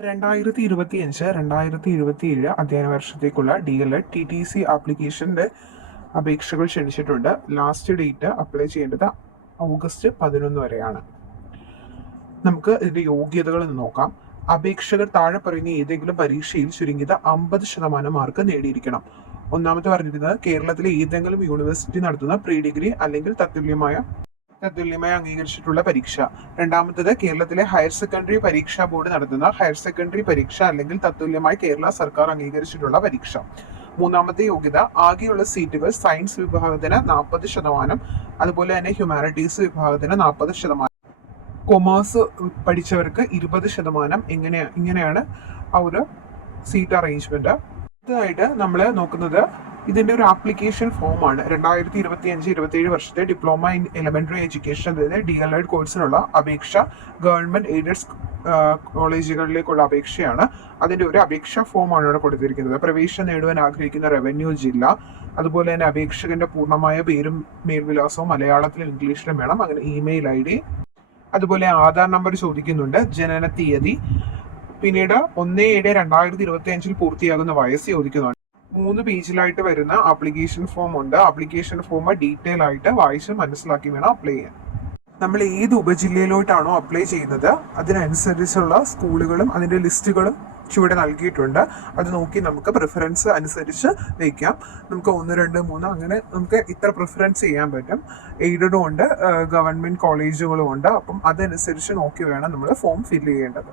2025-2027 അധ്യയന വർഷത്തേക്കുള്ള DLED TTC ആപ്ലിക്കേഷൻ്റെ അപേക്ഷകൾ ക്ഷണിച്ചിട്ടുണ്ട്. ലാസ്റ്റ് ഡേറ്റ് അപ്ലൈ ചെയ്യേണ്ടത് ഓഗസ്റ്റ് 11 വരെയാണ്. നമുക്ക് ഇതിൻ്റെ യോഗ്യതകൾ നോക്കാം. അപേക്ഷകർ താഴെ പറയുന്ന ഏതെങ്കിലും പരീക്ഷയിൽ ചുരുങ്ങിയത് 50% മാർക്ക് നേടിയിരിക്കണം. ഒന്നാമത്തെ പറഞ്ഞിരുന്നത് കേരളത്തിലെ ഏതെങ്കിലും യൂണിവേഴ്സിറ്റി നടത്തുന്ന പ്രീ ഡിഗ്രി അല്ലെങ്കിൽ തത്തുല്യമായി അംഗീകരിച്ചിട്ടുള്ള പരീക്ഷ. രണ്ടാമത്തേത് കേരളത്തിലെ ഹയർ സെക്കൻഡറി പരീക്ഷാ ബോർഡ് നടത്തുന്ന ഹയർ സെക്കൻഡറി പരീക്ഷ അല്ലെങ്കിൽ തത്തുല്യമായി കേരള സർക്കാർ അംഗീകരിച്ചിട്ടുള്ള പരീക്ഷ. മൂന്നാമത്തെ യോഗ്യത ആകെയുള്ള സീറ്റുകൾ സയൻസ് വിഭാഗത്തിന് 40%, അതുപോലെ തന്നെ ഹ്യൂമാനിറ്റീസ് വിഭാഗത്തിന് 40%, കൊമേഴ്സ് പഠിച്ചവർക്ക് 20%. ഇങ്ങനെയാണ് ആ ഒരു സീറ്റ് അറേഞ്ച്മെന്റ്. അടുത്തതായിട്ട് നമ്മൾ നോക്കുന്നത് ഇതിന്റെ ഒരു ആപ്ലിക്കേഷൻ ഫോമാണ്. 2025-27 വർഷത്തെ ഡിപ്ലോമ ഇൻ എലിമെന്ററി എഡ്യൂക്കേഷൻ, അതായത് DLED കോഴ്സിനുള്ള അപേക്ഷ ഗവൺമെന്റ് എയ്ഡഡ് കോളേജുകളിലേക്കുള്ള അപേക്ഷയാണ്. അതിന്റെ ഒരു അപേക്ഷാ ഫോമാണ് ഇവിടെ കൊടുത്തിരിക്കുന്നത്. പ്രവേശനം നേടുവാൻ ആഗ്രഹിക്കുന്ന റവന്യൂ ജില്ല, അതുപോലെ തന്നെ അപേക്ഷകന്റെ പൂർണ്ണമായ പേരും മേൽവിലാസവും മലയാളത്തിലും ഇംഗ്ലീഷിലും വേണം. അങ്ങനെ ഇമെയിൽ ID, അതുപോലെ ആധാർ നമ്പർ ചോദിക്കുന്നുണ്ട്, ജനന തീയതി, പിന്നീട് 1/7/2025 പൂർത്തിയാകുന്ന വയസ്സ് ചോദിക്കുന്നുണ്ട്. 3 പേജിലായിട്ട് വരുന്ന ആപ്ലിക്കേഷൻ ഫോം ഉണ്ട്. ആപ്ലിക്കേഷൻ ഫോം ഡീറ്റെയിൽ ആയിട്ട് വായിച്ച് മനസ്സിലാക്കി വേണം അപ്ലൈ ചെയ്യാൻ. നമ്മൾ ഏത് ഉപജില്ലയിലോട്ടാണോ അപ്ലൈ ചെയ്യുന്നത് അതിനനുസരിച്ചുള്ള സ്കൂളുകളും അതിൻ്റെ ലിസ്റ്റുകളും ചുവടെ നൽകിയിട്ടുണ്ട്. അത് നോക്കി നമുക്ക് പ്രിഫറൻസ് അനുസരിച്ച് വയ്ക്കാം. നമുക്ക് 1, 2, 3 അങ്ങനെ നമുക്ക് ഇത്ര പ്രിഫറൻസ് ചെയ്യാൻ പറ്റും. എയ്ഡഡും ഉണ്ട്, ഗവൺമെൻറ് കോളേജുകളും ഉണ്ട്. അപ്പം അതനുസരിച്ച് നോക്കി വേണം നമ്മൾ ഫോം ഫില്ല് ചെയ്യേണ്ടത്.